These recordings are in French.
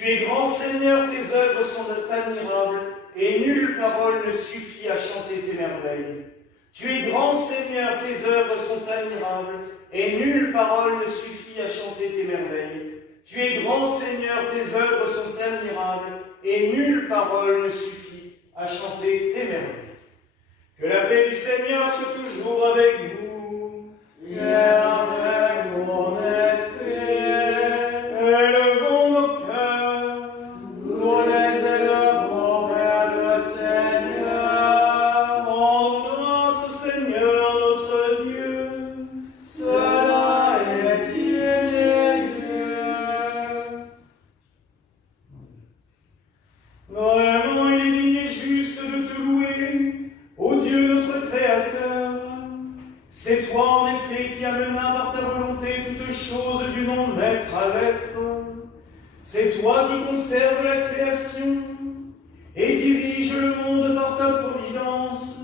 Tu es grand Seigneur, tes œuvres sont admirables, et nulle parole ne suffit à chanter tes merveilles. Tu es grand Seigneur, tes œuvres sont admirables, et nulle parole ne suffit à chanter tes merveilles. Tu es grand Seigneur, tes œuvres sont admirables, et nulle parole ne suffit à chanter tes merveilles. Que la paix du Seigneur soit toujours avec vous. Et avec ton esprit. Élevons nos cœurs. Nous les élevons vers le Seigneur. Rendons grâce au Seigneur notre Dieu. Cela est digne et juste. Vraiment, il est digne et juste de te louer, ô Dieu notre Créateur. C'est toi, en effet, qui amena par ta volonté toutes choses du non-être à l'être. C'est toi qui conserves la création et dirige le monde par ta providence.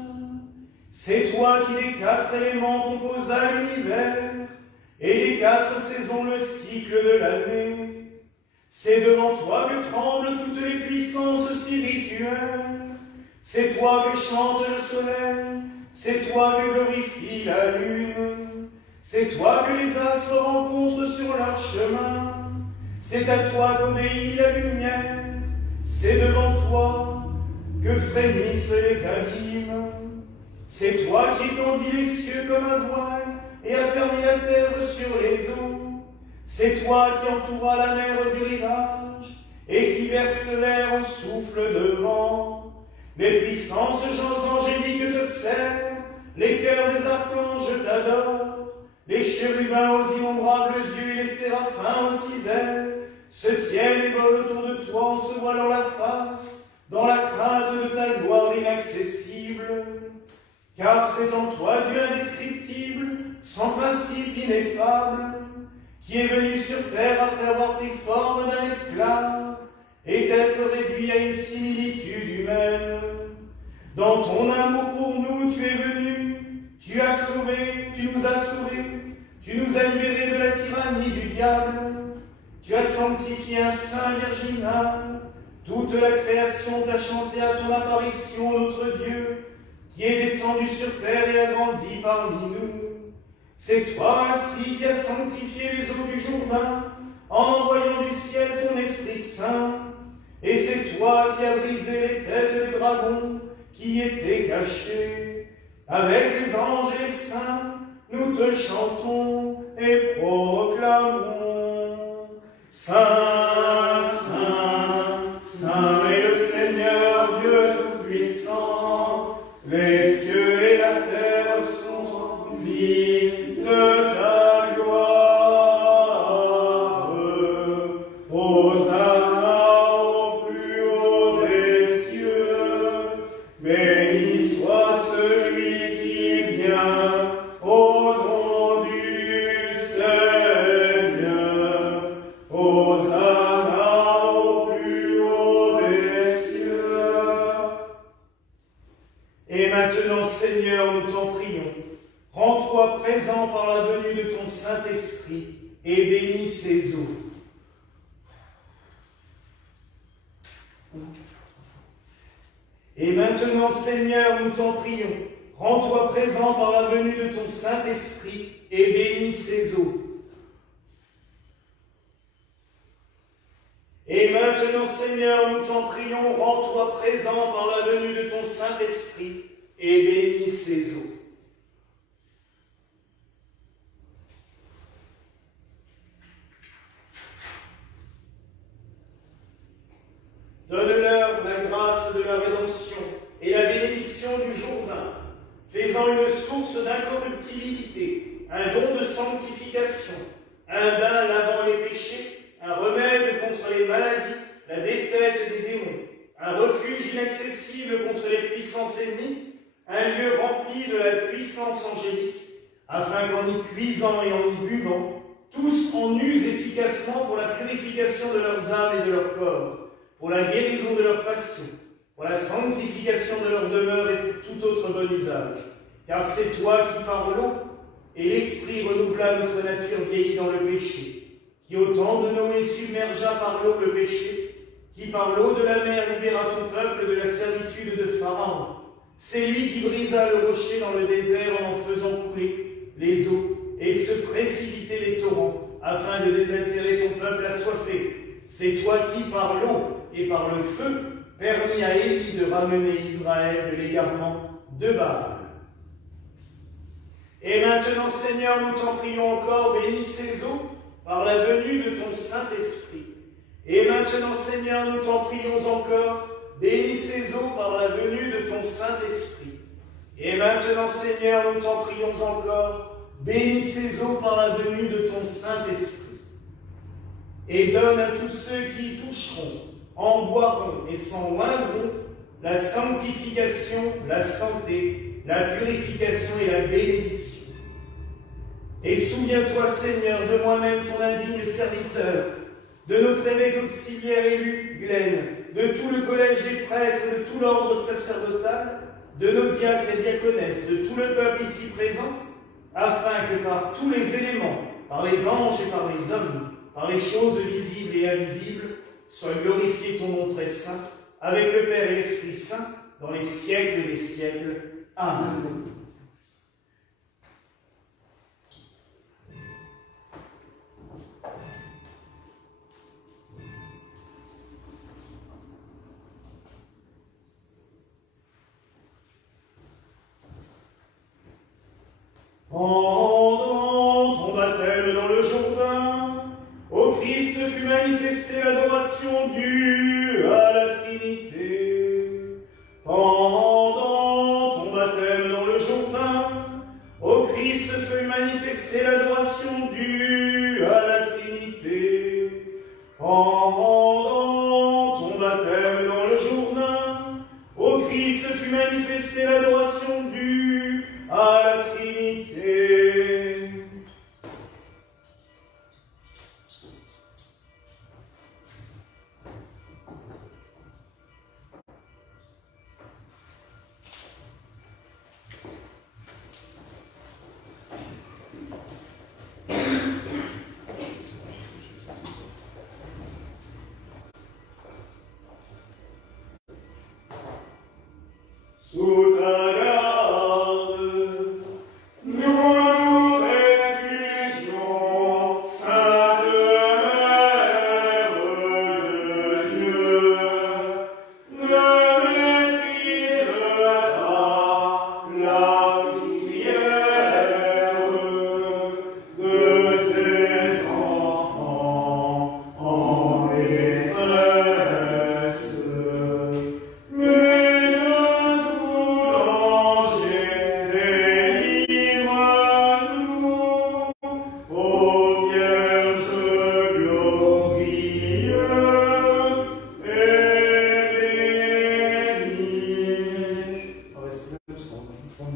C'est toi qui des 4 éléments composa l'univers et des 4 saisons le cycle de l'année. C'est devant toi que tremblent toutes les puissances spirituelles. C'est toi que chante le soleil, c'est toi que glorifie la lune. C'est toi que les astres rencontrent sur leur chemin. C'est à toi qu'obéit la lumière. C'est devant toi que frémissent les abîmes. C'est toi qui étendis les cieux comme un voile et a fermé la terre sur les eaux. C'est toi qui entouras la mer du rivage et qui verse l'air en souffle de vent. Les puissances angéliques te servent, les chœurs des archanges t'adorent, les chérubins aux innombrables yeux et les séraphins aux 6 ailes se tiennent et volent autour de toi en se voilant la face, dans la crainte de ta gloire inaccessible. Car c'est en toi, Dieu indescriptible, sans principe ineffable, qui est venu sur terre après avoir pris forme d'un esclave, et être réduit à une similitude humaine. Dans ton amour pour nous, tu es venu, tu as sauvé, tu nous as sauvés, tu nous as libérés de la tyrannie du diable, tu as sanctifié un saint virginal, toute la création t'a chanté à ton apparition, notre Dieu, qui est descendu sur terre et a grandi parmi nous. C'est toi ainsi qui as sanctifié les eaux du Jourdain, en envoyant du ciel ton Esprit Saint, et c'est toi qui as brisé les têtes des dragons qui étaient cachés. Avec les anges et les saints, nous te chantons et proclamons. Saint, Saint, Saint est le Seigneur Dieu Tout-Puissant. Les cieux et la terre sont remplis de ta gloire. Hosanna au plus haut des cieux. Béni soit celui qui vient au nom du Seigneur. Hosanna au plus haut des cieux. Et maintenant, Seigneur, nous t'en prions, rends-toi présent par la venue de ton Saint-Esprit et bénis ces eaux. Et maintenant, Seigneur, nous t'en prions, rends-toi présent par la venue de ton Saint-Esprit et bénis ces eaux. Et maintenant, Seigneur, nous t'en prions, rends-toi présent par la venue de ton Saint-Esprit et bénis ces eaux. Donne-leur la grâce de la rédemption et la bénédiction du Jourdain, faisant une source d'incorruptibilité, un don de sanctification, un bain lavant les péchés, un remède contre les maladies, la défaite des démons, un refuge inaccessible contre les puissances ennemies, un lieu rempli de la puissance angélique, afin qu'en y puisant et en y buvant, tous en usent efficacement pour la purification de leurs âmes et de leur corps, pour la guérison de leurs passions, pour la sanctification de leur demeure et pour tout autre bon usage. Car c'est toi qui par l'eau et l'Esprit renouvela notre nature vieillie dans le péché, qui au temps de Noé submergea par l'eau le péché, qui par l'eau de la mer libéra ton peuple de la servitude de Pharaon. C'est lui qui brisa le rocher dans le désert en faisant couler les eaux et se précipiter les torrents, afin de désaltérer ton peuple assoiffé. C'est toi qui, par l'eau et par le feu, permis à Élie de ramener Israël de l'égarement de Baal. Et maintenant, Seigneur, nous t'en prions encore, bénis ces eaux par la venue de ton Saint-Esprit. Et maintenant, Seigneur, nous t'en prions encore, bénis ces eaux par la venue de ton Saint-Esprit. Et maintenant, Seigneur, nous t'en prions encore, bénis ces eaux par la venue de ton Saint-Esprit. Et donne à tous ceux qui y toucheront, en boiront et s'en oindront, la sanctification, la santé, la purification et la bénédiction. Et souviens-toi, Seigneur, de moi-même, ton indigne serviteur, de notre évêque auxiliaire élu, Glenn, de tout le collège des prêtres, de tout l'ordre sacerdotal, de nos diacres et diaconesses, de tout le peuple ici présent, afin que par tous les éléments, par les anges et par les hommes, par les choses visibles et invisibles, soit glorifié ton nom très saint, avec le Père et l'Esprit Saint, dans les siècles des siècles. Amen. Pendant ton baptême dans le Jourdain, au Christ fut manifestée l'adoration due à la Trinité. Pendant ton baptême dans le Jourdain, au Christ fut manifestée l'adoration due à la Trinité. Pendant ton baptême dans le Jourdain, au Christ fut manifestée l'adoration due à la Trinité. Sous ta garde, nous nous réfugions, Sainte Mère de Dieu. Ne méprise pas la prière de tes enfants en détresse.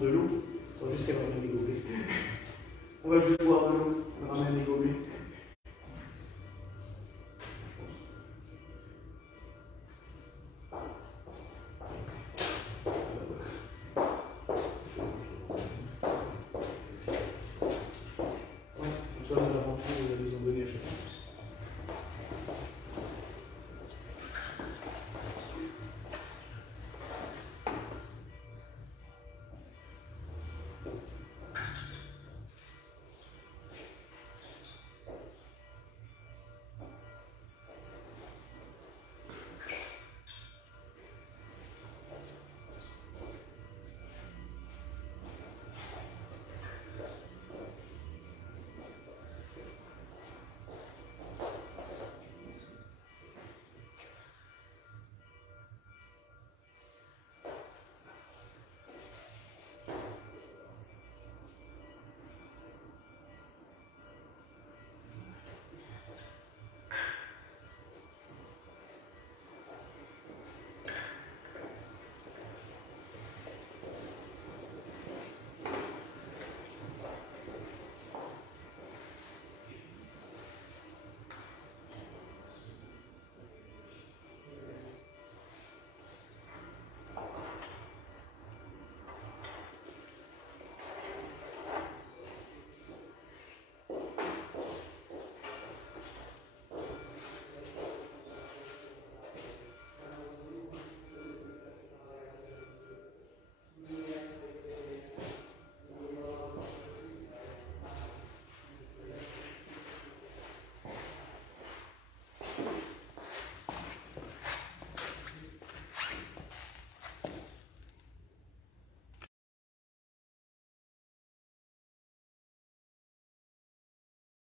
De l'eau, on va juste qu'elle ramène des gobelets. On va juste boire de l'eau, elle ramène des gobelets. Ouais, comme ça, on a l'aventure, ils ont donné à chaque fois.